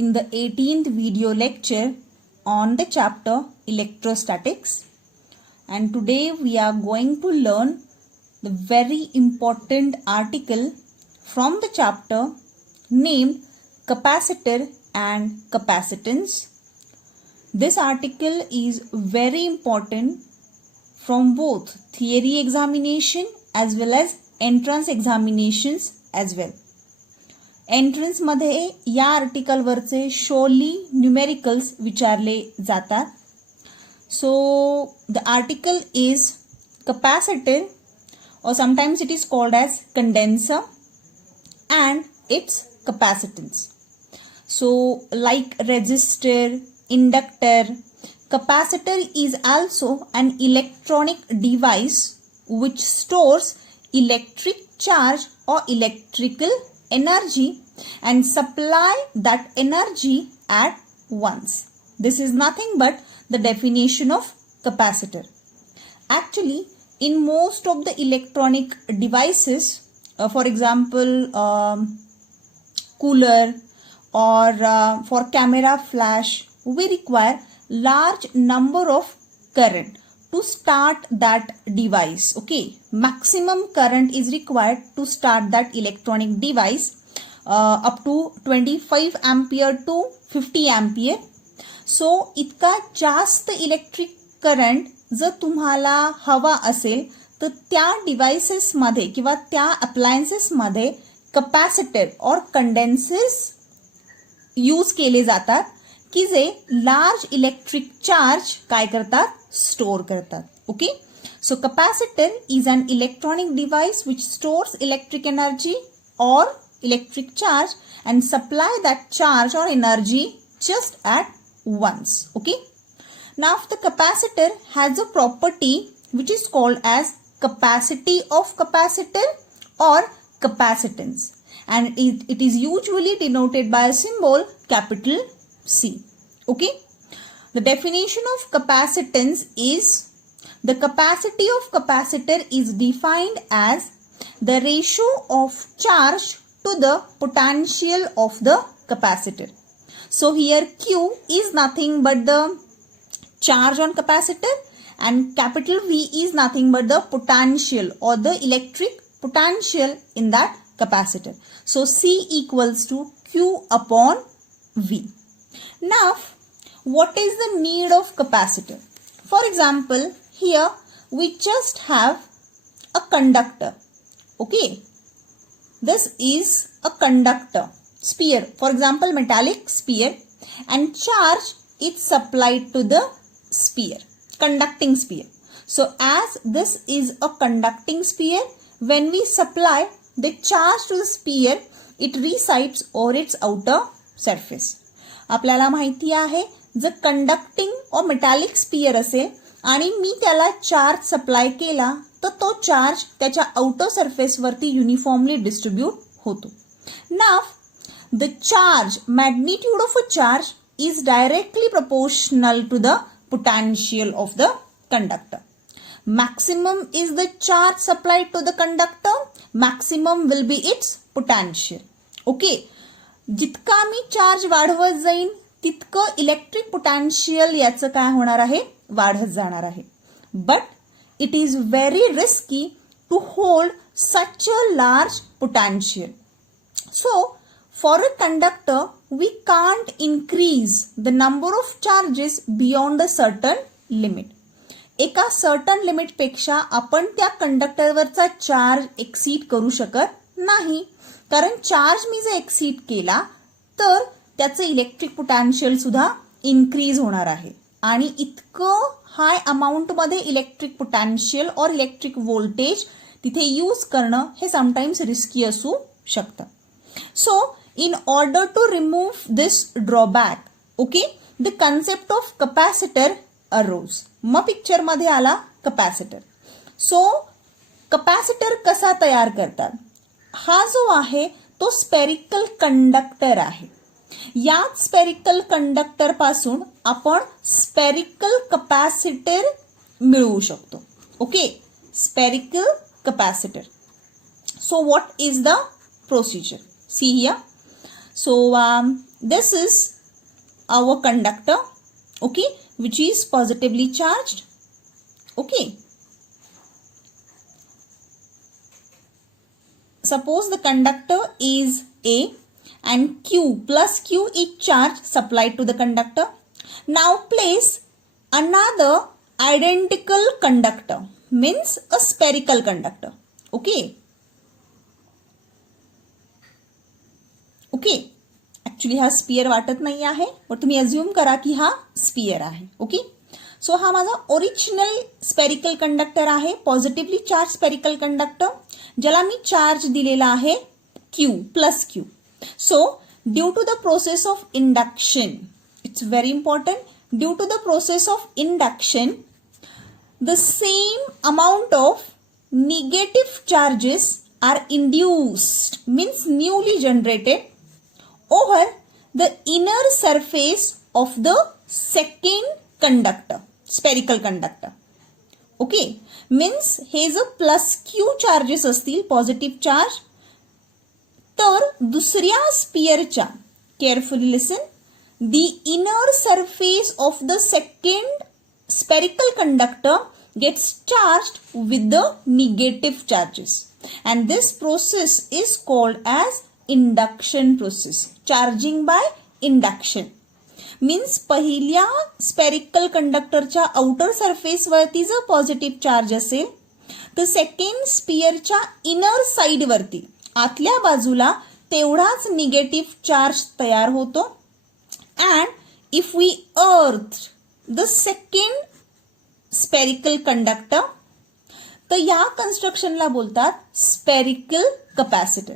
in the 18th video lecture on the chapter electrostatics, and today we are going to learn the very important article from the chapter named capacitor and capacitance. This article is very important from both theory examination as well as entrance examinations as well. Entrance मध्ये या article वरचे शोली numericals विचारले जातात. So the article is capacitor or sometimes it is called as condenser and its capacitance. So like resistor, inductor, capacitor is also an electronic device which stores electric charge or electrical energy and supply that energy at once. This is nothing but the definition of capacitor. Actually, in most of the electronic devices, for example, cooler or for camera flash, we require large number of current to start that device. Okay, maximum current is required to start that electronic device up to 25 ampere to 50 ampere. So इतका जास्त electric current जर तुम्हाला हवा असेल तर त्या devices मध्ये किंवा त्या अप्लायन्सेस मध्ये कॅपॅसिटर और कंडेन्सर्स यूज केले जातात की जे लार्ज इलेक्ट्रिक चार्ज काय करतात, स्टोर करतात. Okay, so capacitor is an electronic device which stores electric energy or electric charge and supply that charge or energy just at once. Okay, now the capacitor has a property which is called as capacity of capacitor or capacitance, and it is usually denoted by a symbol capital C. Okay, the definition of capacitance is the capacity of capacitor is defined as the ratio of charge to the potential of the capacitor. So here Q is nothing but the charge on capacitor and capital V is nothing but the potential or the electric potential in that capacitor. So C equals to Q upon V. Now what is the need of capacitor? For example, here we just have a conductor. Okay, this is a conductor sphere, for example metallic sphere, and charge is supplied to the sphere, conducting sphere. So as this is a conducting sphere, when we supply the charge to the sphere, it resides over its outer surface. आपल्याला माहिती आहे जर conducting और metallic spear असेल आणि मी त्याला charge supply केला तर तो चार्ज त्याच्या आउटर सरफेस वरती युनिफॉर्मली डिस्ट्रीब्यूट होतो. Now the charge magnitude of a charge is directly proportional to the potential of the conductor. maximum is the charge supplied to the conductor, maximum will be its potential. Okay, जितका मी charge वाढवत जाईन तितकं electric potential याचं काय होणार आहे, वाढत जाणार आहे. But it is very risky to hold such a large potential. So for a conductor we can't increase the number of charges beyond a certain limit. एका सर्टन लिमिट पेक्षा आपण त्या कंडक्टरवरचा चार्ज एक्सीड करू शकत नाही, कारण चार्ज मी जर exceed केला तर त्याचे इलेक्ट्रिक पोटेंशियल सुद्धा इन्क्रीज होणार आहे आणि इतकं हाय अमाउंट मध्ये electric potential or electric voltage तिथे यूज करणं हे समटाइम्स रिस्की असू शकतं. So in order to remove this drawback, okay, the concept of capacitor arose. मग पिक्चर मध्ये आला कॅपॅसिटर. सो कॅपॅसिटर कसा तयार करतात, हा जो आहे तो स्पेरिकल कंडक्टर आहे. या स्पेरिकल कंडक्टर पासून आपण स्पेरिकल कॅपॅसिटर मिळवू शकतो. Okay, spherical capacitor. So what is the procedure? See here. So this is our conductor, okay, which is positively charged, okay. Suppose the conductor is A and Q plus Q is charge supplied to the conductor. Now place another identical conductor, means a spherical conductor, okay. Okay, actually हा spear वाटत नाही आहे, पण तुम्ही assume करा की हा spear आहे, ओके. सो हा माझा ओरिजिनल स्पेरिकल कंडक्टर आहे, पॉझिटिव्हली चार्ज स्पेरिकल कंडक्टर, ज्याला मी चार्ज दिलेला आहे Q plus Q. So due to the process of induction, it's very important, due to the process of induction the same amount of negative charges are induced, means newly generated over the inner surface of the second conductor, spherical conductor, okay. means हे जर plus Q charges असतील positive charge, तर दुसऱ्या स्पियरच्या, carefully listen, the inner surface of the second spherical conductor gets charged with the negative charges, and this process is called as induction process, charging by induction. means पहिल्या spherical कंडक्टरच्या outer surface वरती जर positive charge असेल, तर second स्पियरच्या inner side वरती आतल्या बाजूला तेवढाच negative charge तयार होतो. and if we earth the second spherical conductor, तर या कन्स्ट्रक्शनला बोलतात spherical capacitor.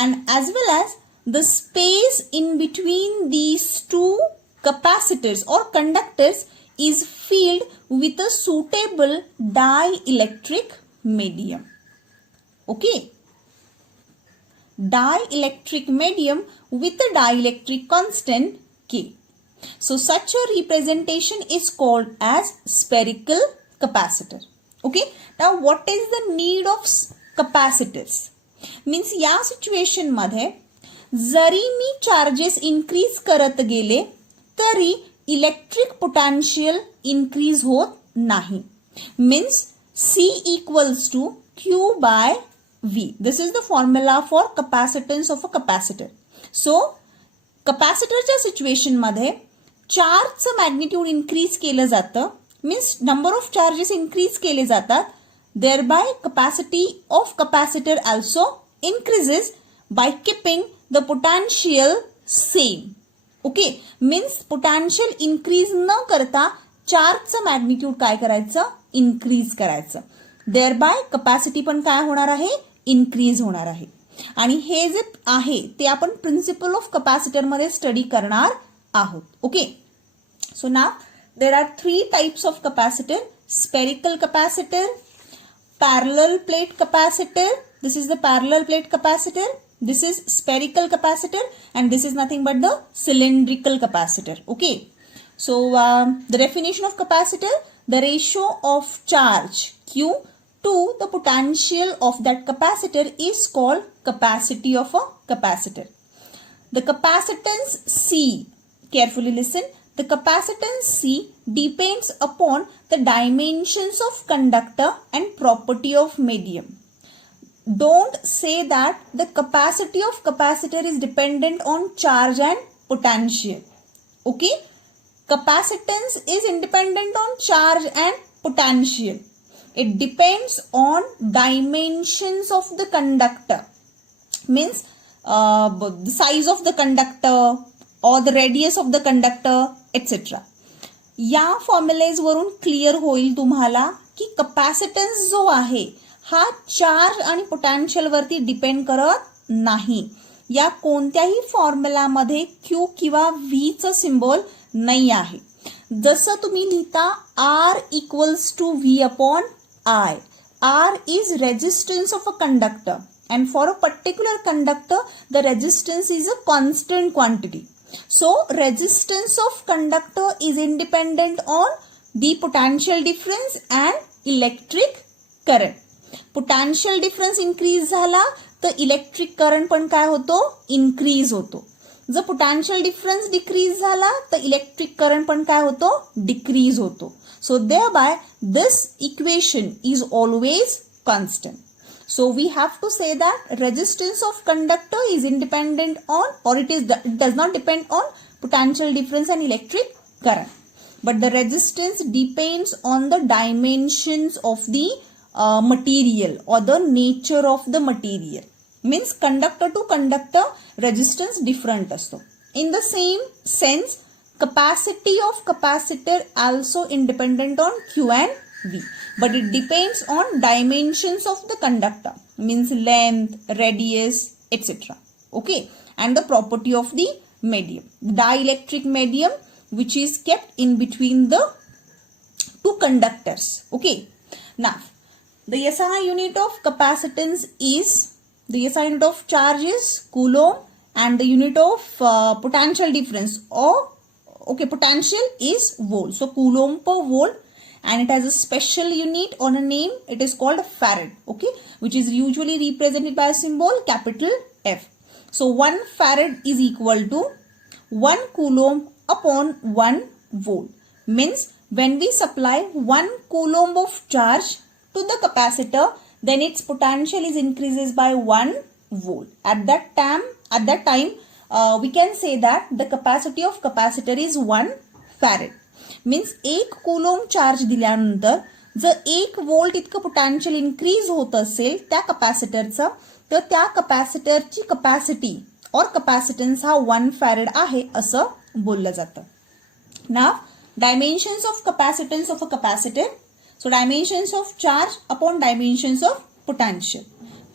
and as well as the space in between these two capacitors or conductors is filled with a suitable dielectric medium, okay. Dielectric medium with a dielectric constant K. So such a representation is called as spherical capacitor, okay. Now what is the need of capacitors? means या situation मध्ये जरी मी charges increase करत गेले तरी electric potential increase होत नाही. means C equals to Q by V. This is the formula for capacitance of a capacitor. So कपॅसिटरच्या situation मध्ये चार्जचं मॅग्निट्यूड इन्क्रीज केलं जातं, means number of charges increase केले जातात, thereby capacity of capacitor also increases by keeping the potential same, okay. means potential increase न करता चार्जचं magnitude काय करायचं, इन्क्रीज करायचं, thereby capacity पण काय होणार आहे, इन्क्रीज होणार आहे. आणि हे जे आहे ते आपण प्रिन्सिपल ऑफ कपॅसिटर मध्ये स्टडी करणार आहोत, okay. So now there are 3 types of capacitor: spherical capacitor, parallel plate capacitor, this is the parallel plate capacitor, this is spherical capacitor, and this is nothing but the cylindrical capacitor, okay. So the definition of capacitor: the ratio of charge Q to the potential of that capacitor is called capacity of a capacitor. The capacitance C, carefully listen, the capacitance C depends upon the dimensions of conductor and property of medium. Don't say that the capacity of capacitor is dependent on charge and potential, okay. Capacitance is independent on charge and potential. It depends on dimensions of the conductor, means the size of the conductor or the radius of the conductor, etc. या formulas वरून clear होईल तुम्हाला की capacitance जो आहे हा charge आणि potential वरती डिपेंड करत नाही. या कोणत्याही फॉर्म्युलामध्ये क्यू किंवा व्ही चं सिम्बॉल नाही आहे. जसं तुम्ही लिहिता R equals to V upon I. R is resistance of a conductor, and for a particular conductor the resistance is a constant quantity. So resistance of conductor is independent on the potential difference and electric current. Potential difference increase झाला तर electric current पण काय होतो, increase होतो. जर potential difference decrease झाला तर electric current पण काय होतो, डिक्रीज होतो. सो thereby this equation is always constant. So we have to say that resistance of conductor is independent on, or it does not depend on potential difference and electric current, but the resistance depends on the dimensions of the material or the nature of the material. Means conductor to conductor resistance different असतो. In the same sense, capacity of capacitor also independent on Q and V, but it depends on dimensions of the conductor, means length, radius, etc. Okay, and the property of the medium, dielectric medium, which is kept in between the two conductors. Okay, now the SI unit of capacitance is, the SI unit of charge is coulomb, and the unit of potential difference or potential is volt. So coulomb per volt, and it has a special unit or a name. It is called farad. Okay, which is usually represented by a symbol capital F. So 1 farad is equal to 1 coulomb upon 1 volt. Means when we supply 1 coulomb of charge to the capacitor, then its potential is increases by 1 volt. At that time, we can say that the capacity of capacitor is 1 farad. Means 1 coulomb charge दिल्यानंतर जर 1 volt इतकं potential increase होत असेल त्या कपॅसिटरचं, तर त्या कपॅसिटरची capacity और capacitance हा 1 फॅरेड आहे असं बोललं जातं. Now dimensions of capacitance of a capacitor. So dimensions of charge upon dimensions of potential.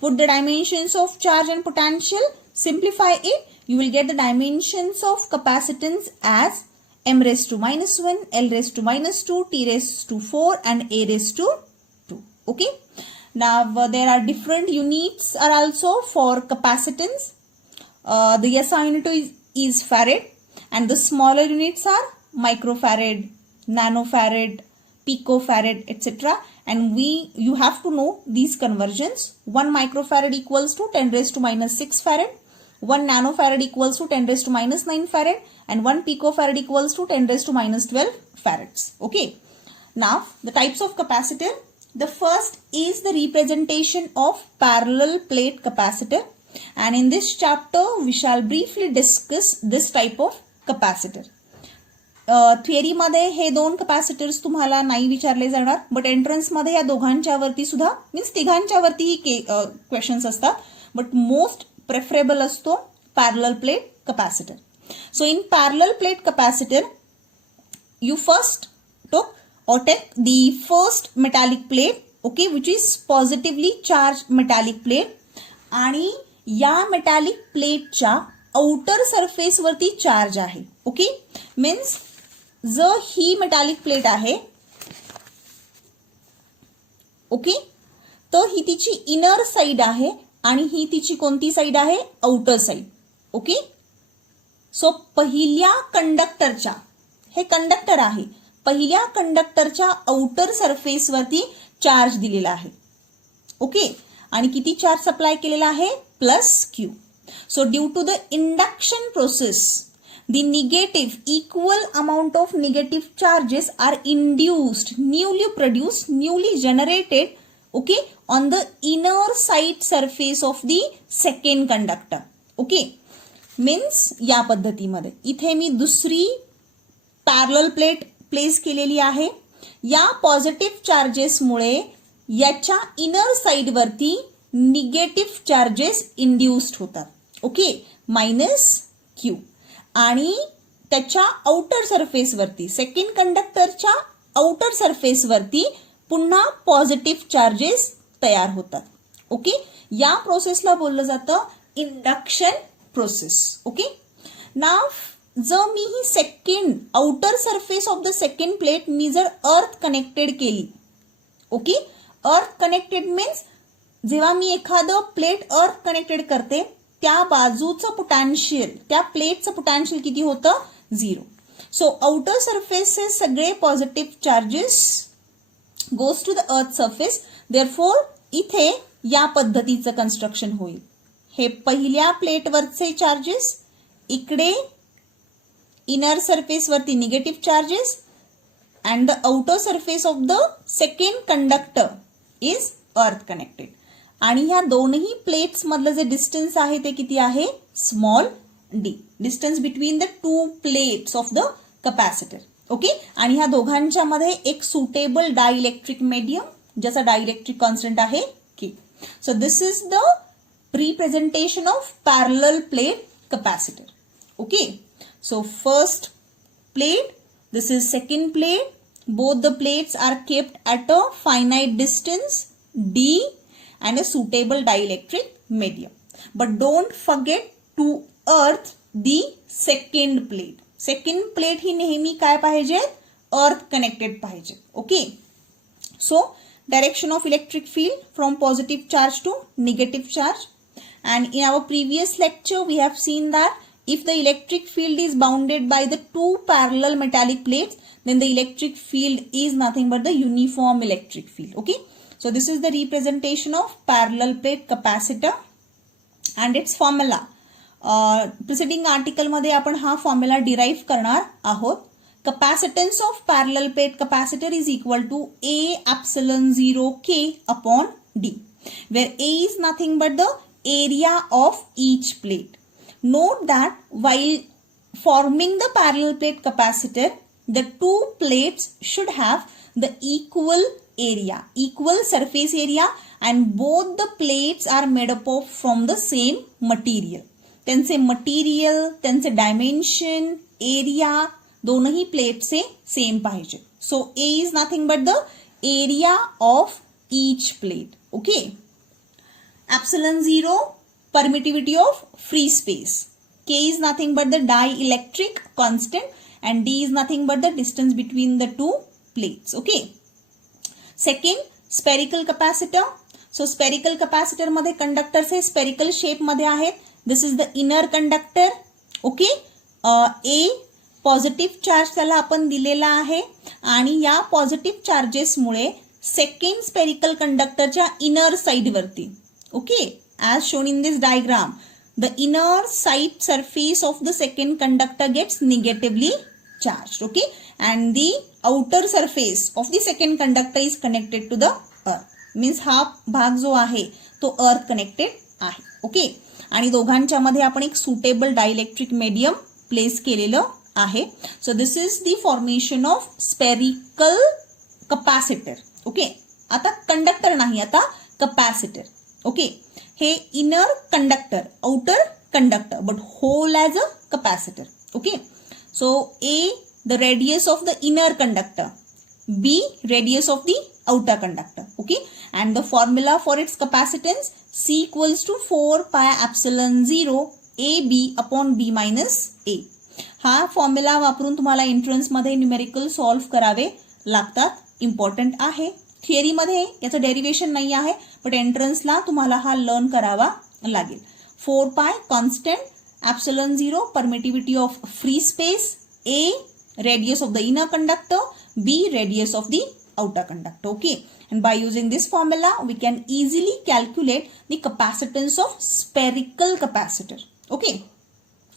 Put the dimensions of charge and potential, simplify it, you will get the dimensions of capacitance as m raised to minus 1, l raised to minus 2, t raised to 4 and a raised to 2. Okay. Now there are different units are also for capacitance. The SI unit is farad, and the smaller units are microfarad, nanofarad, picofarad, etc. And you have to know these conversions. 1 microfarad equals to 10 raised to minus 6 farad. 1 nanofarad equals to 10 raised to minus 9 farad. And 1 picofarad equals to 10 raised to minus 12 farads. Okay. Now, the types of capacitor. The first is the representation of parallel plate capacitor. And in this chapter, we shall briefly discuss this type of capacitor. Theory मध्ये हे 2 capacitors तुम्हाला नाही विचारले जाणार, but entrance मध्ये या दोघांच्या वरती सुद्धा, मीन्स तिघांच्या वरती क्वेश्चन्स असतात, बट मोस्ट प्रेफरेबल असतो parallel plate capacitor. So in parallel plate capacitor you first take the first metallic plate, okay, which is positively charged metallic plate, आणि या मेटॅलिक प्लेटच्या आउटर सरफेस वरती चार्ज आहे. Okay, means जर ही metallic plate आहे, okay, तर ही तिची inner side आहे आणि ही तिची कोणती साइड आहे, आउटर साइड. ओके, सो पहिल्या कंडक्टरच्या, हे कंडक्टर आहे, पहिल्या कंडक्टरच्या आउटर सरफेस वरती चार्ज दिलेला आहे. ओके, आणि किती चार्ज सप्लाय केलेला आहे, +Q. So due to the induction process, the negative equal amount of negative charges are induced, newly produced, newly generated, okay, on the inner side surface of the second conductor. Okay, means या पद्धतीमध्ये इथे मी दुसरी parallel plate place केलेली आहे. या positive charges मुळे याच्या inner side वरती negative charges induced होतात. Okay, -Q. आणि त्याच्या आउटर सरफेस वरती, सेकंड कंडक्टरच्या आउटर सरफेस वरती पुन्हा पॉझिटिव्ह चार्जेस तयार होतात. ओके, या प्रोसेसला बोललं जातं इंडक्शन प्रोसेस. ओके, नाव जर मी ही second outer surface of the second plate मी जर अर्थ कनेक्टेड केली, ओके, अर्थ कनेक्टेड मीन्स जेव्हा मी एखादं प्लेट अर्थ कनेक्टेड करते त्या बाजूचं पोटॅन्शियल, त्या प्लेटचं पोटॅन्शियल किती होतं, 0. सो आउटर सरफेसेस सगळे positive charges goes to the earth surface. Therefore इथे या पद्धतीचं कन्स्ट्रक्शन होईल. हे पहिल्या प्लेटवरचे चार्जेस, इकडे इनर सरफेस वरती negative charges and the outer surface of the second conductor is earth connected. आणि ह्या दोनही प्लेट्स मधलं जे डिस्टन्स आहे ते किती आहे, small D, distance between the two plates of the capacitor. Okay. आणि ह्या दोघांच्या मध्ये एक सुटेबल डायइलेक्ट्रिक मीडियम ज्याचा डायइलेक्ट्रिक कॉन्स्टंट आहे के. सो this is the representation of parallel plate capacitor. Okay. So first plate, this is second plate, both the plates are kept at a finite distance d and a suitable dielectric medium. But don't forget to earth the second plate. Second plate ही नेहमी काय पाहिजे, earth connected पाहिजे. Okay. So direction of electric field from positive charge to negative charge. And in our previous lecture we have seen that if the electric field is bounded by the two parallel metallic plates, then the electric field is nothing but the uniform electric field. Okay. So this is the representation of parallel plate capacitor and its formula. Preceding article मध्ये आपण हा formula derive करणार आहोत. Capacitance of parallel plate capacitor is equal to A epsilon 0 K upon D, where A is nothing but the area of each plate. Note that while forming the parallel plate capacitor, the two plates should have the equal area, equal surface area, and both the plates are made up of from the same material. त्यांचे material, त्यांचे dimension, area दोनही प्लेटचे same पाहिजे. So A is nothing but the area of each plate. Okay. Epsilon 0 permittivity of free space. K is nothing but the dielectric constant and D is nothing but the distance between the two plates. Okay. Second, spherical capacitor. So spherical capacitor मध्ये conductors हे spherical shape मध्ये आहेत. This is the inner conductor. Okay. A positive charge त्याला आपण दिलेला आहे आणि या positive charges मुळे second spherical कंडक्टरच्या inner side वरती, okay, as shown in this diagram, the inner side surface of the second conductor gets negatively charged, okay, and the outer surface of the second conductor is connected to the earth. Means हा भाग जो आहे तो earth connected आहे, okay. आणि दोघांच्या मध्ये आपण एक सुटेबल डायइलेक्ट्रिक मीडियम प्लेस केलेलं आहे. So this is the formation of spherical capacitor, okay. आता कंडक्टर नाही, आता कपॅसिटर, ओके. हे inner conductor, outer conductor, but whole as a capacitor, okay. So a the radius of the inner conductor, b radius of the outer conductor, okay, and the formula for its capacitance C equals to 4 pi epsilon 0 AB upon B minus A. हा formula वापरून तुम्हाला entrance मध्ये numerical solve करावे लागतात, important आहे. Theory मध्ये याचं derivation नाही आहे, बट एंट्रन्सला तुम्हाला हा लर्न करावा लागेल. 4 pi constant, epsilon 0 permittivity of free space, A radius of the inner conductor, B radius of the outer conductor, okay. And by using this formula we can easily calculate the capacitance of spherical capacitor, okay.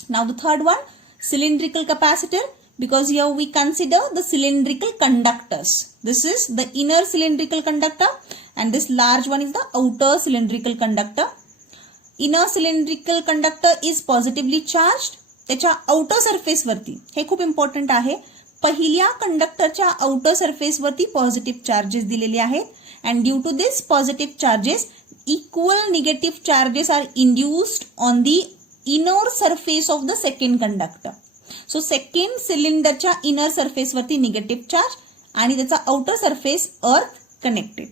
Now the third one, cylindrical capacitor, because here we consider the cylindrical conductors. This is the inner cylindrical conductor and this large one is the outer cylindrical conductor. Inner cylindrical conductor is positively charged. त्याच्या outer surface वरती, हे खूप important आहे, पहिल्या कंडक्टरच्या outer surface वरती positive charges दिलेले आहेत. And due to this positive charges equal negative charges are induced on the inner surface of the second conductor. So second सिलेंडरच्या इनर सरफेस वरती निगेटिव्ह चार्ज आणि त्याचा outer surface earth connected.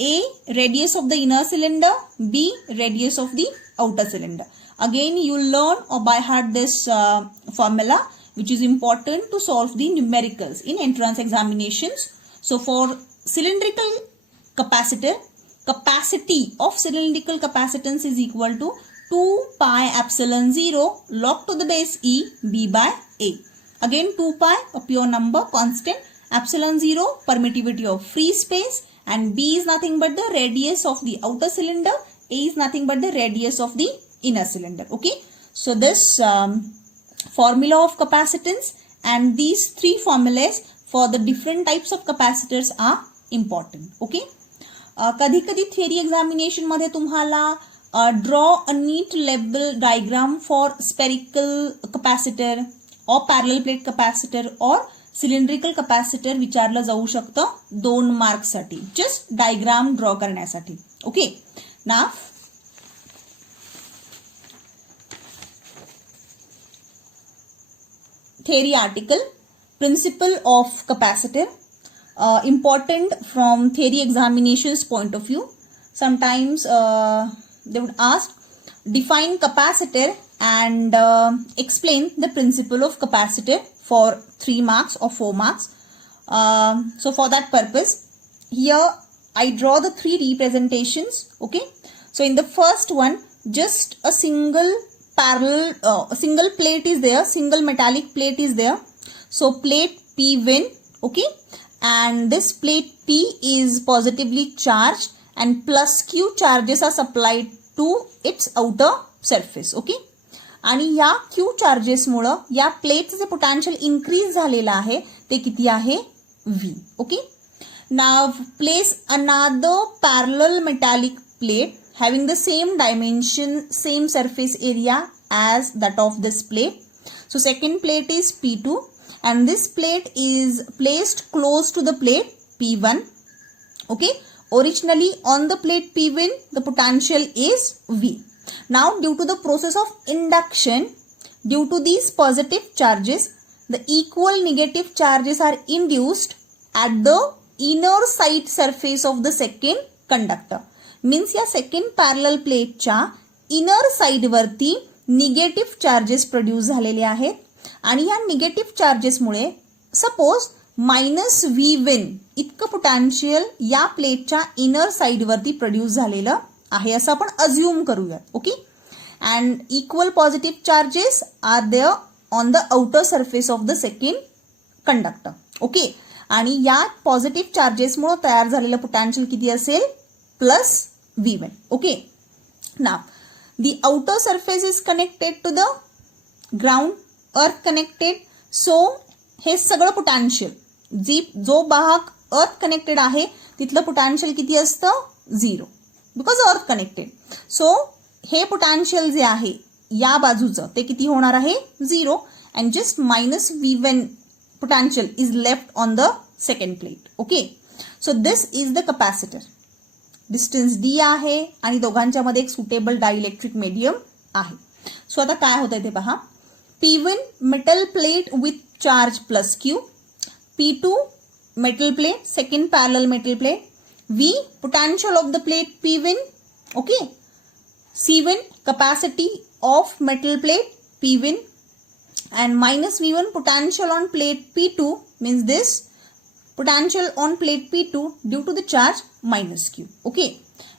A radius of the inner cylinder, B radius of the outer cylinder. Again you learn or by heart this formula, which is important to solve the numericals in entrance examinations. So for cylindrical capacitor, capacity of cylindrical capacitance is equal to 2 pi epsilon 0 log to the base E B by A. Again 2 pi, a pure number, constant, epsilon 0 permittivity of free space, and B is nothing but the radius of the outer cylinder, A is nothing but the radius of the inner cylinder, okay. So this formula of capacitance, and these three formulas for the different types of capacitors are important. Okay. कधी कधी theory examination मध्ये तुम्हाला draw a neat label diagram for spherical capacitor or parallel plate capacitor or cylindrical capacitor विचारलं जाऊ शकतं 2 मार्क्ससाठी, just diagram draw करण्यासाठी. Okay. ना theory article, principle of capacitor, important from theory examinations point of view. Sometimes they would ask define capacitor and explain the principle of capacitor for 3 marks or 4 marks. So for that purpose, here I draw the 3 representations. Okay. So in the first one, just a single parallel, single plate is there, single metallic plate is there. So plate P win, okay, and this plate P is positively charged and plus Q charges are supplied to its outer surface. Okay. आणि या Q charges मुळे या प्लेटचं जे potential increase झालेलं आहे ते किती आहे V. Okay. Now place another parallel metallic plate having the same dimension, same surface area as that of this plate. So second plate is P2 and this plate is placed close to the plate P1. Okay. Originally on the plate P1 the potential is V. Now due to the process of induction, due to these positive charges, the equal negative charges are induced at the inner side surface of the second conductor. Means या second parallel प्लेटच्या inner side वरती negative charges produce झालेले आहेत आणि या negative चार्जेसमुळे suppose -V win इतकं potential या प्लेटच्या इनर साइड वरती प्रोड्यूस झालेलं आहे असं आपण अज्युम करूया. Okay. And equal positive charges are there on the outer surface of the second conductor. Okay. आणि या पॉझिटिव्ह चार्जेसमुळे तयार झालेलं पोटेन्शियल किती असेल plus V1. Okay. Now the outer surface is connected to the ground, earth connected. So हे सगळं potential जो भाग अर्थ connected आहे तिथलं पोटेन्शियल किती असतं 0 बिकॉज अर्थ कनेक्टेड. सो हे पोटेन्शियल जे आहे या बाजूचं ते किती होणार आहे 0 and just -V1 potential is left on the second plate. Okay. So this is the capacitor. Distance D आहे आणि दोघांच्या मध्ये एक सुटेबल डायइलेक्ट्रिक मीडियम आहे. सो आता काय होतंय ते पहा. P1 metal plate with charge plus Q, P2 metal plate second parallel metal plate, V potential of the plate P1. Okay. C1 capacity of metal plate P1 and -V1 potential on plate P2 means this potential on plate P2 due to the charge -Q. Okay.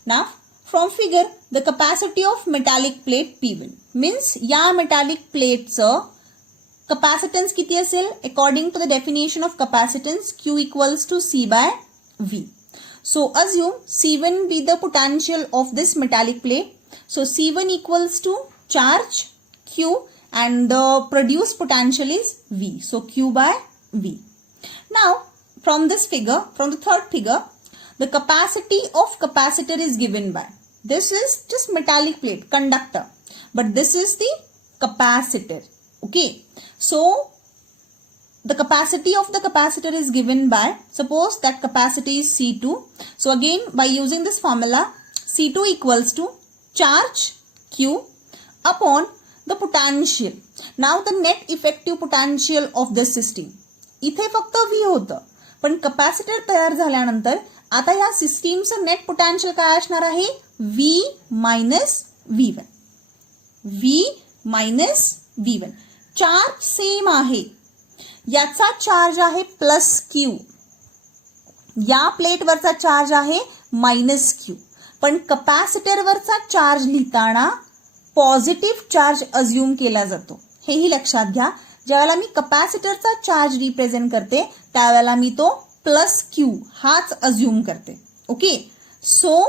Now from figure the capacity of metallic plate P1 means या metallic plate चं capacitance किती असेल according to the definition of capacitance Q equals to C by V. So assume C1 be the potential of this metallic plate. So C1 equals to charge Q and the produced potential is V. So Q by V. Now from this figure, from the third figure, the capacity of capacitor is given by, this is just metallic plate, conductor, but this is the capacitor. Okay. So the capacity of the capacitor is given by, suppose that capacity is C2. So again by using this formula, C2 equals to charge Q upon the potential. Now the net effective potential of this system. इथे फक्त V होतं पण capacitor तयार झाल्यानंतर आता या सिस्टीमचं net potential काय असणार आहे V minus V1. V minus V1. Charge same आहे. याचा चार्ज आहे प्लस Q, या प्लेटवरचा चार्ज आहे -Q, पण कपॅसिटरवरचा चार्ज लिहिताना पॉझिटिव्ह चार्ज अज्युम केला जातो. हेही लक्षात घ्या. ज्यावेळेला मी कपॅसिटरचा चार्ज रिप्रेझेंट करते त्यावेळेला मी तो +Q हाच अज्युम करते. Okay. So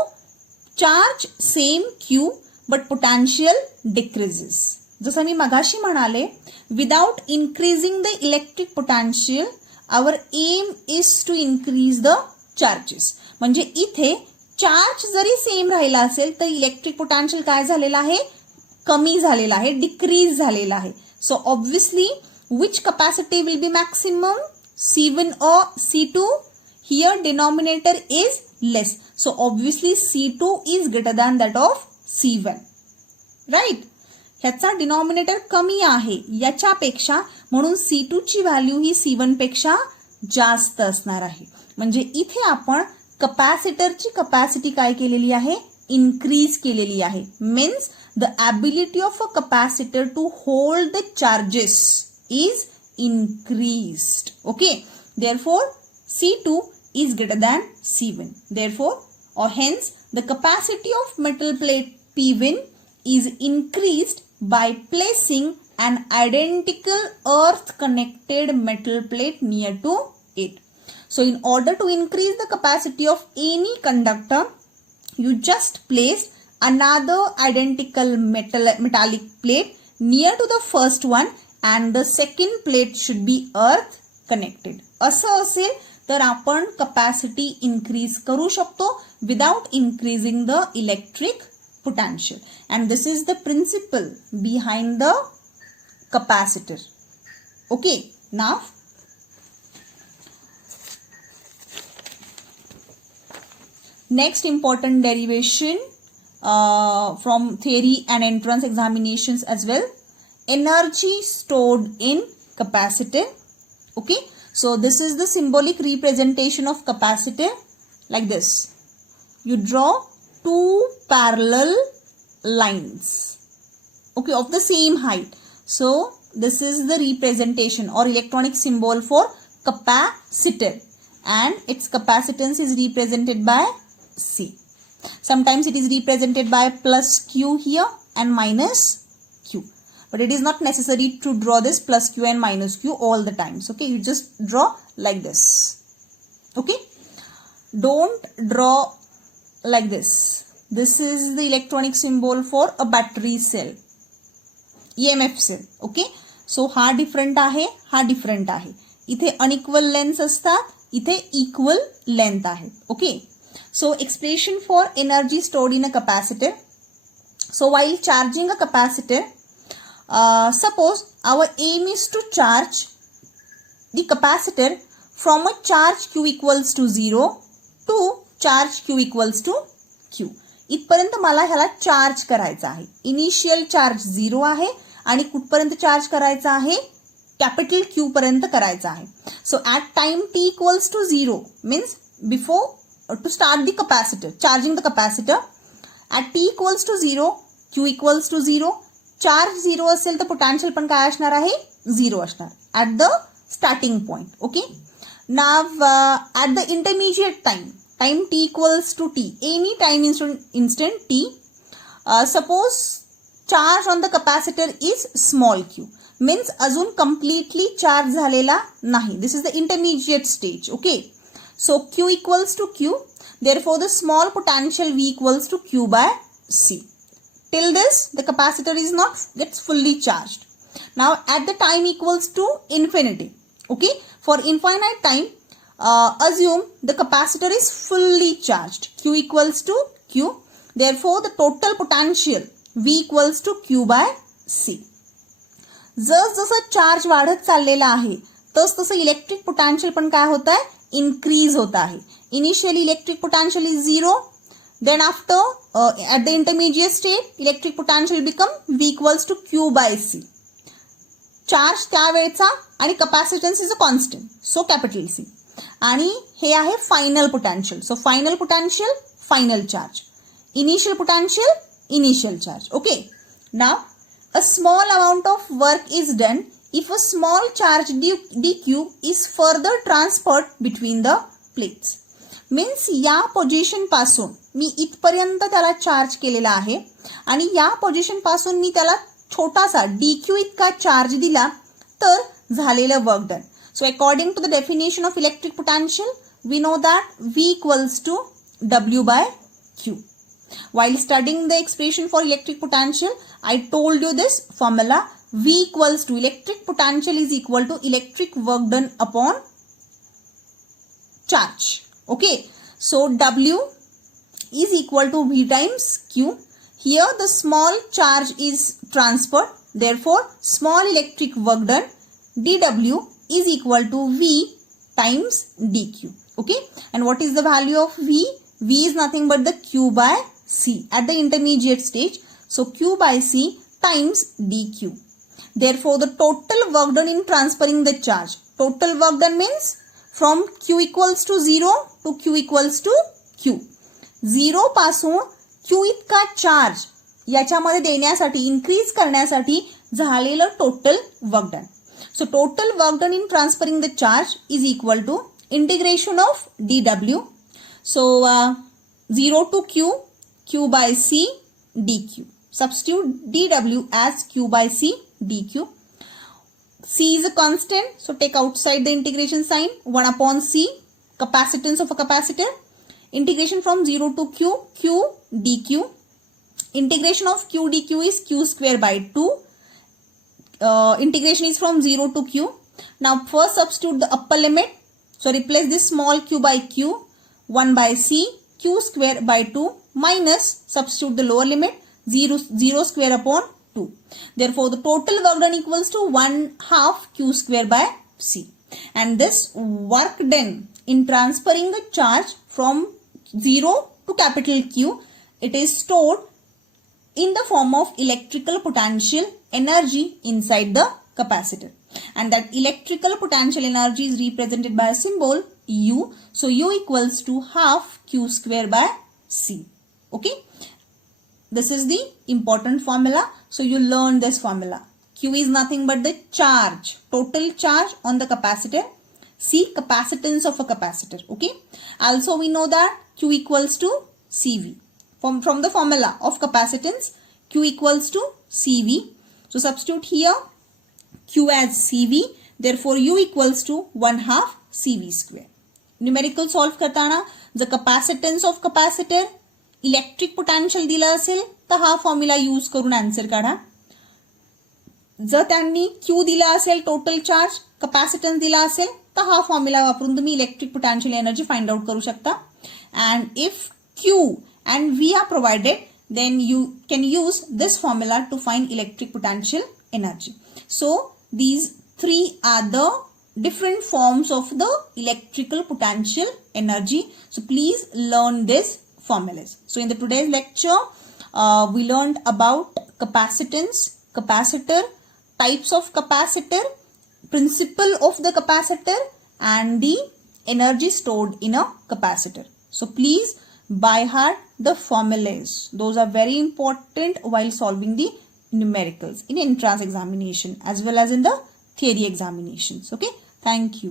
charge same Q but potential decreases. जसं मी मगाशी म्हणाले, without increasing the electric potential our aim is to increase the charges. म्हणजे इथे चार्ज जरी सेम राहिला असेल तर इलेक्ट्रिक पोटॅन्शियल काय झालेलं आहे, कमी झालेला आहे, डिक्रीज झालेला आहे. So obviously which capacity will be maximum, C1 or C2? Here denominator is less. So obviously C2 is greater than that of C1. Right? ह्याचा डिनॉमिनेटर कमी आहे याच्यापेक्षा, म्हणून C2 ची व्हॅल्यू ही C1 पेक्षा जास्त असणार आहे. म्हणजे इथे आपण कपॅसिटरची कपॅसिटी काय केलेली आहे, इन्क्रीज केलेली आहे. Means the ability of a capacitor to hold the charges is increased. Okay, therefore C2 is greater than C1. Therefore, or hence the capacity of metal plate P1 is increased by placing an identical earth connected metal plate near to it. So in order to increase the capacity of any conductor, you just place another identical metallic plate near to the first one and the second plate should be earth connected. असं असेल तर आपण capacity increase करू शकतो without increasing the electric potential. And this is the principle behind the capacitor. Okay, now next important derivation from theory and entrance examinations as well. Energy stored in capacitor. Okay, so this is the symbolic representation of capacitor like this. You draw two parallel lines, okay, of the same height. So this is the representation or electronic symbol for capacitor, and its capacitance is represented by C. Sometimes it is represented by plus Q here and minus Q. But it is not necessary to draw this plus Q and minus Q all the times. Okay, you just draw like this. Okay, don't draw like this. This is the electronic symbol for a battery cell, EMF cell. Okay, so हा different आहे, हा different आहे. इथे unequal lengths असतात, इथे equal length आहे. Okay, so expression for energy stored in a capacitor. So while charging a capacitor, suppose our aim is to charge the capacitor from a charge Q equals to 0 to charge Q equals to Q. इथपर्यंत मला ह्याला charge करायचा आहे. Initial charge 0 आहे आणि कुठपर्यंत charge करायचा आहे, कॅपिटल Q पर्यंत करायचा आहे. So at time T equals to 0 means before to start the capacitor, charging the capacitor at T equals to 0, Q equals to 0. Charge 0 असेल तर पोटॅन्शियल पण काय असणार आहे, 0 असणार at the starting point. Okay, now at the intermediate time T equals to T, any time instant T, suppose charge on the capacitor is small q, means अजून completely charge झालेला नाही. This is the intermediate stage. Okay, so Q equals to Q, therefore the small potential V equals to Q by C. Till this the capacitor is not gets fully charged. Now at the time equals to infinity. Okay, for infinite time assume the capacitor is fully charged, Q equals to Q, therefore the total potential V equals to Q by C. जस जसं charge वाढत चाललेला आहे तस तसं electric potential पण काय होत आहे, इन्क्रीज होत आहे. Initially electric potential is 0, then after at the intermediate state electric potential become V equals to Q by C. Charge त्यावेळेचा आणि capacitance is a constant, so capital C. आणि हे आहे final potential. So final potential, final charge. Initial potential, initial charge. Okay, now a small amount of work is done if a small charge dq is further transferred between the plates. Means या position पासून मी इथपर्यंत त्याला charge केलेला आहे आणि या position पासून मी त्याला छोटासा dq इतका चार्ज दिला तर झालेलं work done. So according to the definition of electric potential we know that V equals to W by Q. While studying the expression for electric potential, I told you this formula. V equals to electric potential is equal to electric work done upon charge. Okay. So W is equal to V times Q. Here the small charge is transferred. Therefore, small electric work done dW is equal to V times dQ. Okay. And what is the value of V? V is nothing but the Q by C at the intermediate stage. So, Q by C times dQ. Therefore, the total work done in transferring the charge. Total work done means from Q equals to 0 to Q equals to Q. 0 पासून Q इतका charge याच्यामध्ये देण्यासाठी increase करण्यासाठी झालेलं total work done. So total work done in transferring the charge is equal to integration of dW. So 0 to Q, Q by C dQ. Substitute dW as Q by C dQ. C is a constant, so take outside the integration sign. 1 upon C, capacitance of a capacitor. Integration from 0 to Q, Q dQ. Integration of Q dQ is Q square by 2. Integration is from 0 to Q. Now first substitute the upper limit. So replace this small q by q, 1 by c, q square by 2 minus substitute the lower limit 0 square upon 2. Therefore the total work done equals to 1/2 q square by c. And this work done in transferring the charge from 0 to capital Q, it is stored in the form of electrical potential energy inside the capacitor. And that electrical potential energy is represented by a symbol U. So U equals to 1/2 Q square by C. Okay. This is the important formula. So you learn this formula. Q is nothing but the charge, total charge on the capacitor. C, capacitance of a capacitor. Okay. Also we know that Q equals to CV. From the formula of capacitance, Q equals to CV. So substitute here Q as CV. Therefore U equals to 1/2 CV square. Numerical solve करताना the capacitance of capacitor, electric potential दिला असेल तर हा formula use करून answer काढा. जर त्यांनी Q दिला असेल, टोटल चार्ज, कॅपॅसिटन्स दिला असेल तर हा फॉर्म्युला वापरून तुम्ही electric potential energy find out करू शकता. And if Q and V are provided, then you can use this formula to find electric potential energy. So these three are the different forms of the electrical potential energy. So please learn these formulas. So in the today's lecture, we learned about capacitance, capacitor, types of capacitor, principle of the capacitor, and the energy stored in a capacitor. So please by heart the formulas. Those are very important while solving the numericals in entrance examination as well as in the theory examinations. Okay. Thank you.